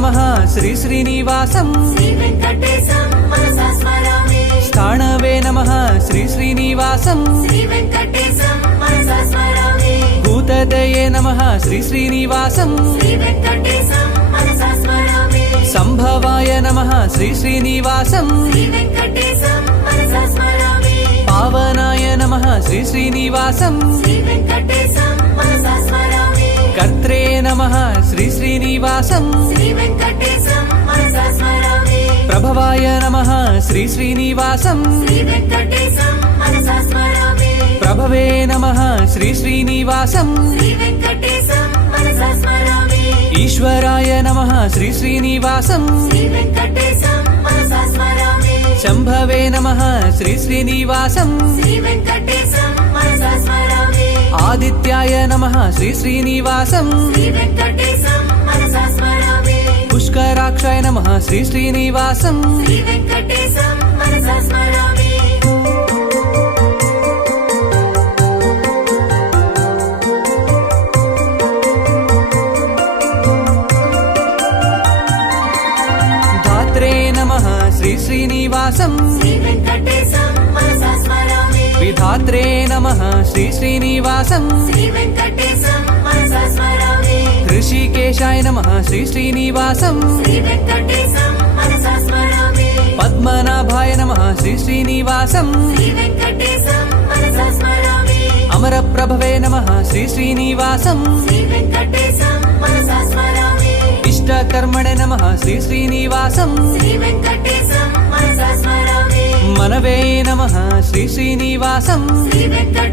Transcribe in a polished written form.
नमः श्री श्रीनिवासं श्रीवेङ्कटेशं मनसा स्मरामि स्थाणवे नमः श्री श्रीनिवासं श्रीवेङ्कटेशं मनसा स्मरामि भूतदये नमः श्री श्रीनिवासं श्रीवेङ्कटेशं मनसा स्मरामि संभवाय नमः श्री श्रीनिवासं श्रीवेङ्कटेशं मनसा स्मरामि पावनाय नमः श्री श्रीनिवासं श्रीवेङ्कटेशं मनसा स्मरामि कर्त्रे नमः श्री श्रीनिवासं श्रीवेङ्कटेशं मनसा स्मरामि प्रभवाय नमः श्री श्रीनिवासं श्रीवेङ्कटेशं मनसा स्मरामि प्रभवे नमः श्री श्रीनिवासं श्रीवेङ्कटेशं मनसा स्मरामि ईश्वराय नमः श्री श्रीनिवासं श्रीवेङ्कटेशं मनसा स्मरामि शम्भवे नमः श्री श्रीनिवासं श्रीवेङ्कटेशं मनसा स्मरामि आदित्याय नमः श्री श्रीनिवासं श्रीवेङ्कटेशं मनसा स्मरामि पुष्कराक्षाय नमः श्री श्रीनिवासं श्रीवेङ्कटेशं मनसा स्मरामि धात्रे नमः श्री श्रीनिवासं श्रीवेङ्कटेशं मनसा स्मरामि विधात्रे नमः श्री श्रीनिवासं श्रीवेङ्कटेशं मनसा स्मरामि ऋषिकेशाय नमः श्री श्रीनिवासं श्रीवेङ्कटेशं मनसा स्मरामि पद्मनाभाय नमः श्री श्रीनिवासं श्रीवेङ्कटेशं मनसा स्मरामि अमरप्रभवे नमः श्री श्रीनिवासं श्रीवेङ्कटेशं मनसा स्मरामि इष्टकर्मणे नमः श्री श्रीनिवासं श्रीवेङ्कटेशं मनसा स्मरामि मनवे नमः श्री श्रीनिवासं श्रीवेङ्कटेशं